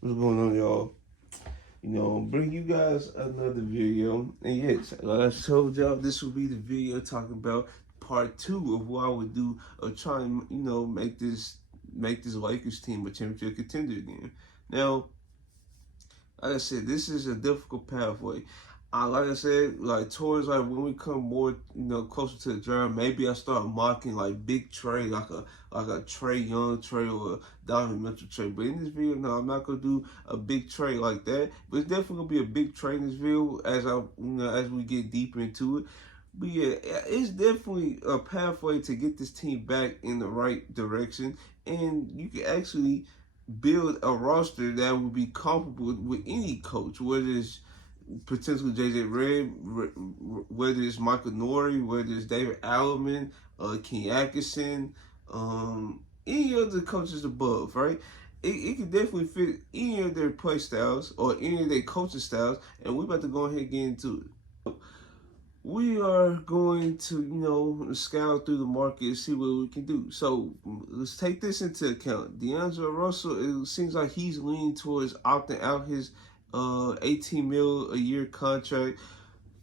What's going on, y'all? Bring you guys another video. And yes, like I told y'all, this will be the video talking about part two of what I would do of trying, make this Lakers team a championship contender again. Now, like I said, this is a difficult pathway. Like I said, like towards like when we come more, closer to the draft, maybe I start mocking like big Trey, like a Trey Young Trey or a Donovan Mitchell Trey. But in this video, no, I'm not gonna do a big Trey like that. But it's definitely gonna be a big Trey in this video as we get deeper into it. But yeah, it's definitely a pathway to get this team back in the right direction, and you can actually build a roster that would be comparable with any coach, whether it's potentially JJ Redd, whether it's Michael Nori, whether it's David Alleman, Ken Atkinson, any other coaches above, right? It can definitely fit any of their play styles or any of their coaching styles, and we're about to go ahead and get into it. We are going to, scour through the market and see what we can do. So let's take this into account. D'Angelo Russell, it seems like he's leaning towards opting out his 18 mil a year contract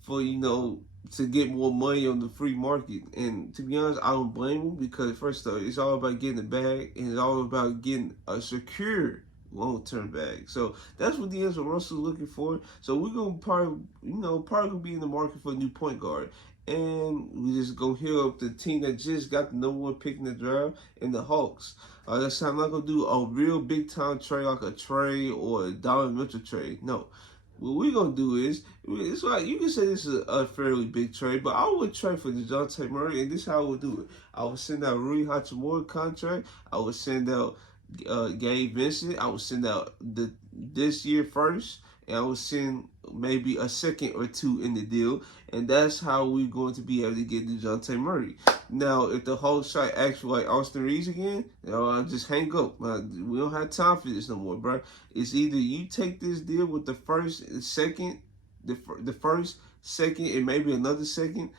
for, to get more money on the free market. And to be honest, I don't blame him because first off, it's all about getting the bag and it's all about getting a secure long-term bag. So that's what D'Angelo Russell's looking for. So we're gonna probably gonna be in the market for a new point guard. And we just go hit up the team that just got the number one pick in the draft and the Hawks. Like I said, I'm not gonna do a real big time trade like a trade or a Donovan Mitchell trade. No. What we're gonna do is it's like you can say this is a fairly big trade, but I would trade for DeJounte Murray, and this is how I would do it. I would send out Rui Hachimura contract. I would send out Gabe Vincent. I would send out this year first, and I would send maybe a second or two in the deal, and that's how we're going to be able to get DeJounte Murray. Now, if the whole shot acts like Austin Reeves again, I'll just hang up. We don't have time for this no more, bro. It's either you take this deal with the first, second, the first, second, and maybe another second,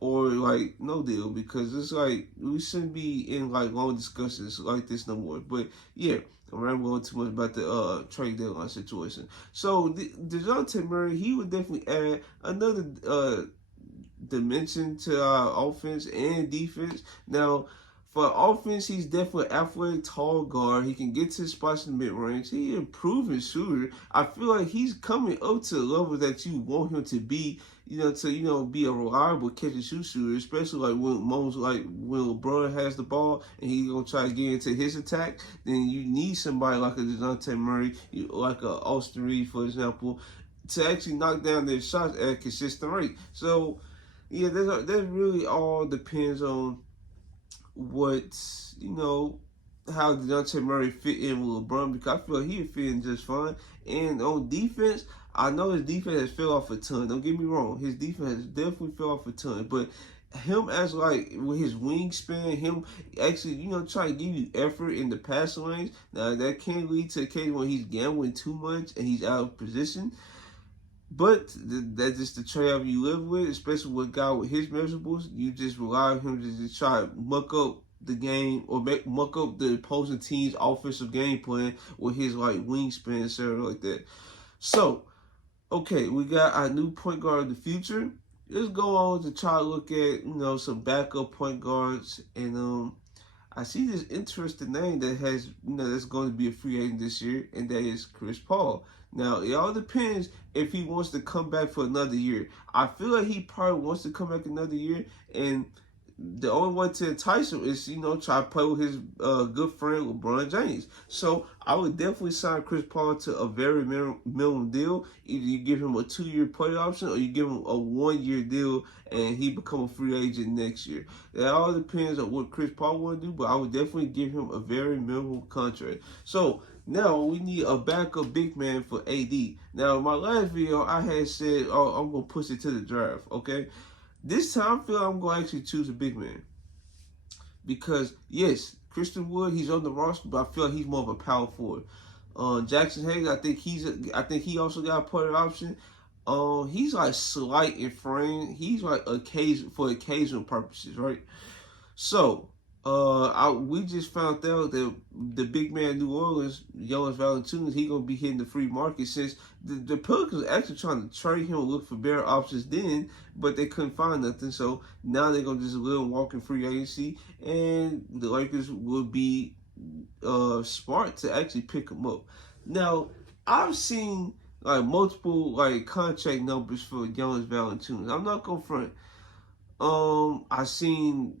or like no deal, because it's like we shouldn't be in like long discussions like this no more. But yeah, I'm not going too much about the trade deadline situation. So DeJounte Murray, he would definitely add another dimension to our offense and defense. Now, for offense, he's definitely athletic, tall guard. He can get to his spots in the mid-range. He improving shooter. I feel like he's coming up to the level that you want him to be, be a reliable catch and shoot shooter, especially like when LeBron has the ball and he's gonna try to get into his attack, then you need somebody like a DeJounte Murray, like a Austin Reeves, for example, to actually knock down their shots at a consistent rate. So yeah, that really all depends on what, how DeJounte Murray fit in with LeBron, because I feel like he fit in just fine. And on defense, I know his defense has fell off a ton. Don't get me wrong, his defense has definitely fell off a ton. But him as like with his wingspan, him actually, trying to give you effort in the passing lanes. Now that can lead to a case when he's gambling too much and he's out of position. But that's just the trade-off you live with, especially with a guy with his measurables. You just rely on him to just try to muck up the game or muck up the opposing team's offensive game plan with his like wingspan and stuff like that. So, okay, we got our new point guard of the future. Let's go on to try to look at some backup point guards, and I see this interesting name that has that's going to be a free agent this year, and that is Chris Paul. Now, it all depends if he wants to come back for another year. I feel like he probably wants to come back another year, and the only way to entice him is, try to play with his good friend LeBron James. So I would definitely sign Chris Paul to a very minimum deal. Either you give him a 2-year play option or you give him a 1-year deal and he become a free agent next year. That all depends on what Chris Paul want to do, but I would definitely give him a very minimum contract. So now we need a backup big man for AD. Now in my last video, I had said, I'm going to push it to the draft, okay? This time, I feel like I'm going to actually choose a big man. Because, yes, Christian Wood, he's on the roster, but I feel like he's more of a power forward. Jackson Hayes, I think he also got a player option. He's like slight in frame. He's like for occasional purposes, right? So, we just found out that the big man in New Orleans, Jonas Valanciunas, he gonna be hitting the free market since the Pelicans actually trying to trade him and look for better options then, but they couldn't find nothing. So now they're gonna just let him walk in free agency, and the Lakers will be smart to actually pick him up. Now I've seen like multiple like contract numbers for Jonas Valanciunas. I'm not gonna front. I seen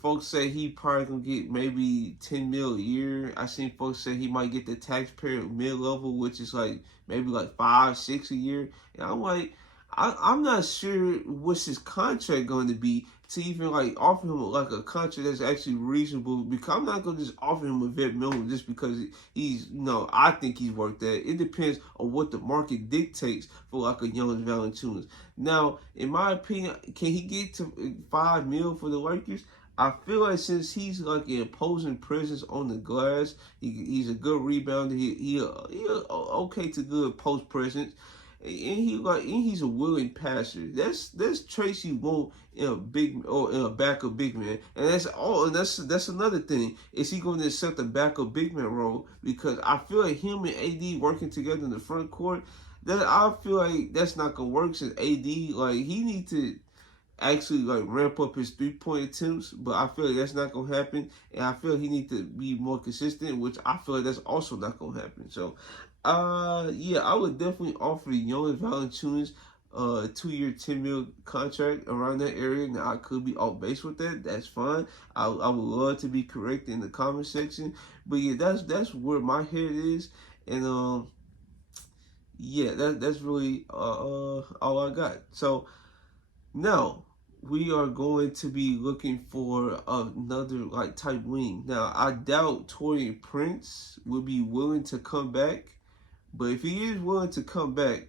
folks say he probably gonna get maybe 10 mil a year. I seen folks say he might get the taxpayer mid level, which is like maybe like 5, 6 a year. And I'm like, I'm not sure what's his contract going to be to even like offer him like a contract that's actually reasonable. Because I'm not gonna just offer him a vet minimum just because he's, I think he's worth that. It depends on what the market dictates for like a young Valanciunas. Now, in my opinion, can he get to 5 mil for the Lakers? I feel like since he's like an imposing presence on the glass, he's a good rebounder. He okay to good post presence, and he's a willing passer. That's traits you want in a big or in a backup big man, and that's all. And that's another thing. Is he going to accept the backup big man role? Because I feel like him and AD working together in the front court, that I feel like that's not gonna work. Since AD, like he need to actually like ramp up his 3-point attempts, but I feel like that's not gonna happen, and I feel like he need to be more consistent, which I feel like that's also not gonna happen. So, yeah, I would definitely offer Jonas Valanciunas a 2-year, 10 mil contract around that area. Now I could be off base with that. That's fine. I would love to be correct in the comment section, but yeah, that's where my head is, and yeah, that's really all I got. So now we are going to be looking for another like type wing. Now I doubt Taurean Prince will be willing to come back, but if he is willing to come back,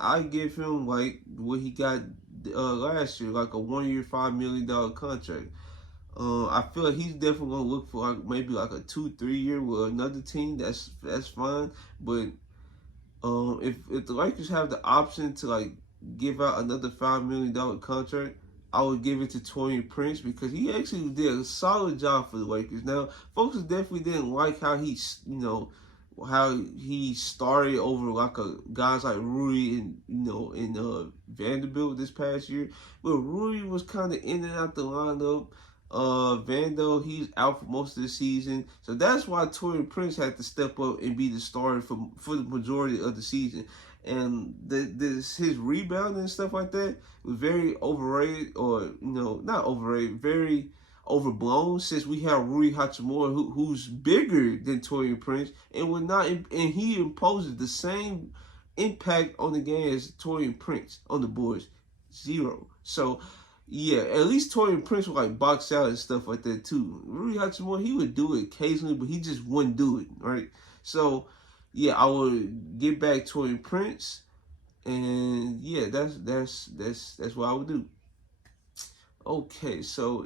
I give him like what he got last year, like a 1-year, $5 million contract. I feel like he's definitely gonna look for like maybe like a 2-3 year with another team. That's fine, but if the Lakers have the option to like give out another $5 million contract, I would give it to Taurean Prince because he actually did a solid job for the Lakers. Now, folks definitely didn't like how how he started over like guys like Rudy and Vanderbilt this past year, but Rudy was kind of in and out the lineup. Vando, he's out for most of the season, so that's why Taurean Prince had to step up and be the starter for the majority of the season. And his rebounding and stuff like that was very overrated, or not overrated, very overblown. Since we have Rui Hachimura, who's bigger than Taurean Prince, and he imposes the same impact on the game as Taurean Prince on the boards, 0. So yeah, at least Taurean Prince would like box out and stuff like that too. Rui Hachimura, he would do it occasionally, but he just wouldn't do it, right? So yeah, I would get back Taurean Prince, and yeah, that's what I would do. Okay, so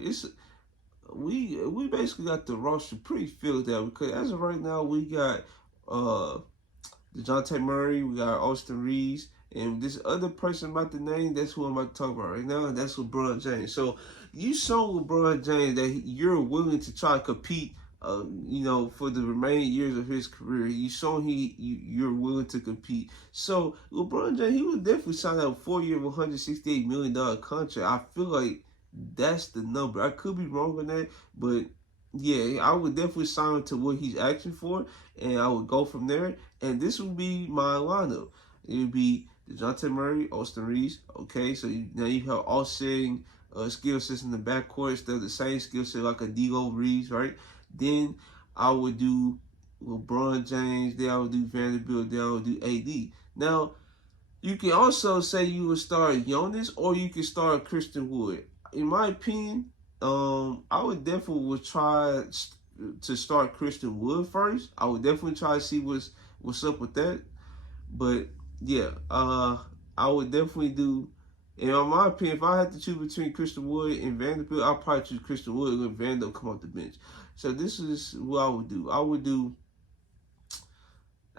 we basically got the roster pretty filled out because as of right now we got DeJounte Murray, we got Austin Reeves, and this other person about the name, that's who I'm about to talk about right now, and that's LeBron James. So you saw LeBron James that you're willing to try to compete, for the remaining years of his career. You saw you're willing to compete. So LeBron James, he would definitely sign a 4-year, $168 million contract. I feel like that's the number. I could be wrong on that, but yeah, I would definitely sign him to what he's asking for, and I would go from there. And this would be my lineup. It would be DeJounte Murray, Austin Reeves. Okay, so now you have offsetting skill sets in the backcourt. Still the same skill set like a D'Lo Reeves, right? Then I would do LeBron James. Then I would do Vanderbilt. Then I would do AD. Now, you can also say you would start Jonas, or you can start Christian Wood. In my opinion, I would definitely try to start Christian Wood first. I would definitely try to see what's up with that. But yeah, I would definitely do. In my opinion, if I had to choose between Christian Wood and Vanderbilt, I'd probably choose Christian Wood and let Vanderbilt come off the bench. So this is what I would do.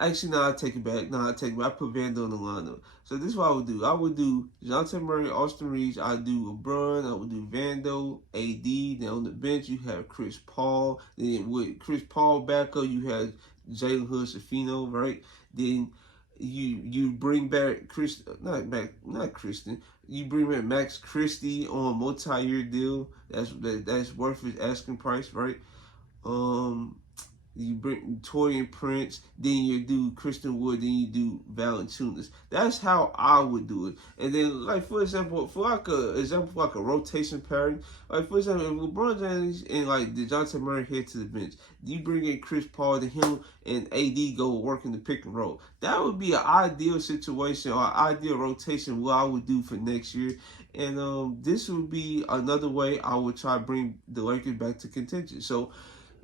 Actually, no, I take it back. No, I take it back. I put Vando in the lineup. So this is what I would do. I would do DeJounte Murray, Austin Reeves. I would do LeBron. I would do Vando, AD. Then on the bench, you have Chris Paul. Then with Chris Paul back up, you have Jalen Hood-Schifino, right? Then you bring back not Kristen. You bring back Max Christie on a multi-year deal. That's worth his asking price, right? You bring Torian Prince, then you do Christian Wood, then you do Valanciunas. That's how I would do it. And then, like for example, for like a rotation pairing, like for example, if LeBron James and like DeJounte Murray head to the bench, you bring in Chris Paul, then him and AD go work in the pick and roll. That would be an ideal situation or ideal rotation. What I would do for next year. And this would be another way I would try to bring the Lakers back to contention. So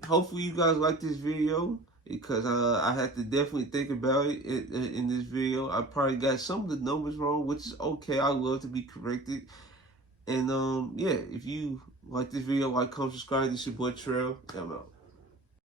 hopefully you guys like this video, because I had to definitely think about it in this video. I probably got some of the numbers wrong, which is okay. I love to be corrected. And yeah, if you like this video, like, comment, subscribe. This is your boy Trail. I'm out.